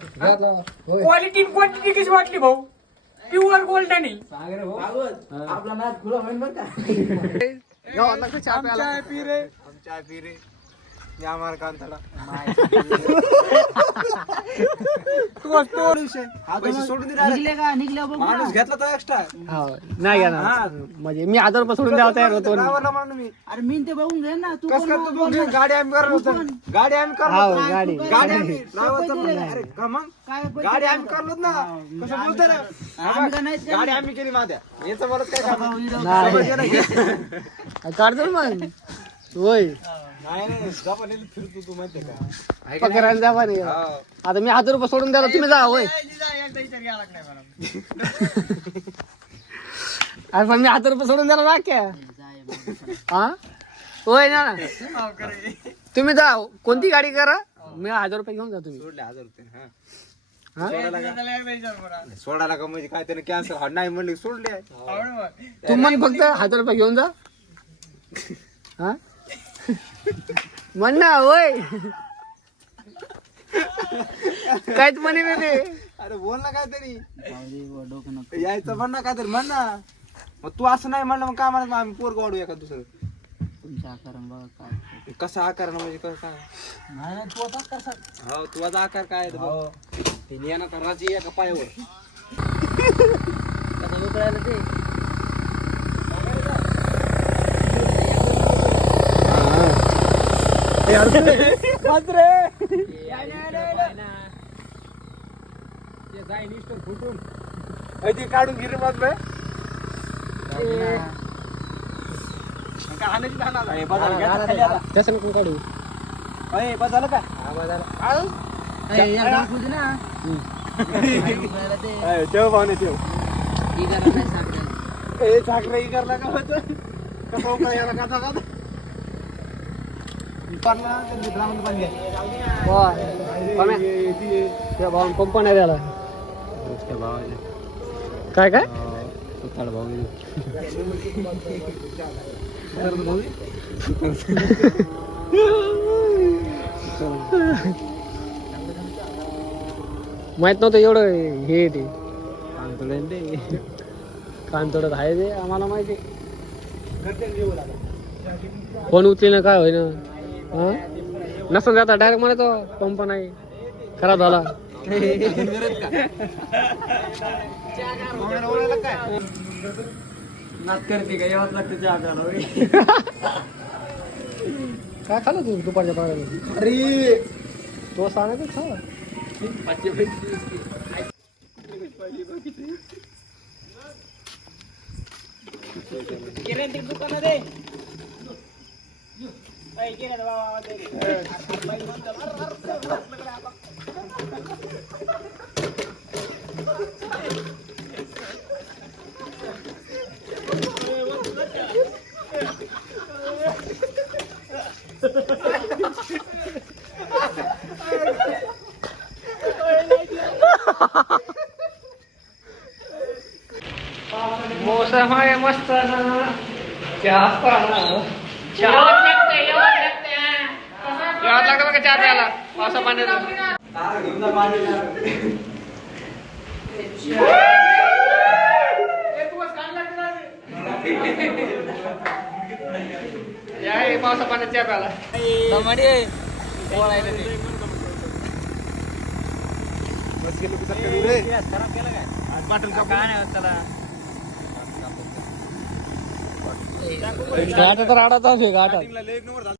Quality quantity कशी वाटली भाऊ? प्युअर गोल्ड नाही. आपला नाद खुला होईल बरं का. चाय पी रे. या मार कांताला पैसे सोडून दे निघले का निघल्या बघ माणूस घेतला तर एक्स्ट्रा नाही घेणार म्हणजे मी 1000 रुपये सोडून द्यावं तयार होतो. ड्रायव्हरला म्हणून मी अरे मी ते बघून घे ना तू कस काय तू बघ, गाडी आम्ही करत होतो गाडी आम्ही करत हो होतो. गाडी गाडी आम्ही ड्रायव्हरचं पण अरे का मग काय गाडी आम्ही करलोच ना कसं बोलतो ना आम्ही का नाहीच गाडी आम्ही केली माझ्या याचं बोलत काय काम नाही काढतो ना मग होय नाही जपानीला फिरतो तू माहितीये का पकडायला जावा नाही आता मी 1000 रुपये सोडून द्याला तुम्ही जा होय अरे पण मी 1000 रुपये सोडून द्याला ना क्या हा होय ना तुम्ही जा कोणती गाडी करा मी 1000 रुपये घेऊन जा तुम्ही सोडले 1000 रुपये हा हा? सोडायला का म्हणजे काय त्याने कॅन्सर नाही म्हणले सोडले तू म्हण फक्त 1000 रुपये घेऊन जा हा म्हण ना होय काहीच म्हणे मी ते अरे बोल ना काहीतरी डोकं नको यायचं म्हण ना काहीतरी म्हण ना मग तू असं नाही म्हणलं मग काय म्हणत आम्ही पोरग वाढूया का दुसरं तुमच्या आकारानं बघा काय कसा आकार ना म्हणजे कसं काय नाही तू आता कसा हो तुझा आकार काय आहे ते बघ. ते नियाना राजी एका पायावर कसा उकळायला ते ते काढून गिरी मग कसं नको काढू बस झालं का दाखवू दे ना उकळायला ते ठेव पाहुणे ठेव ही जरा काय सापडेल ए झाकरा करला का होतं कसं उकळायला का जागा पडला त्यांनी ग्राउंड बांधले त्या भाऊन पंप नाही द्याला काय काय माहित नव्हतं एवढं हे ते कानतोडत आहे ते आम्हाला माहिती फोन उचली ना काय होईना हा नसन जाता डायरेक्ट म्हणतो पंप नाही खराब झाला नाच करते का यावंच लागतं चहा प्यायला काय खाल्लं तू दुपारच्या पाण्याला अरे तो सांगायचं खा मौसम आहे मस्त चहा लागतं बघा चहा प्यायला पावसा पाण्याचं या पावसा पाण्यात चहा प्यायला घाटात राहतात घाटात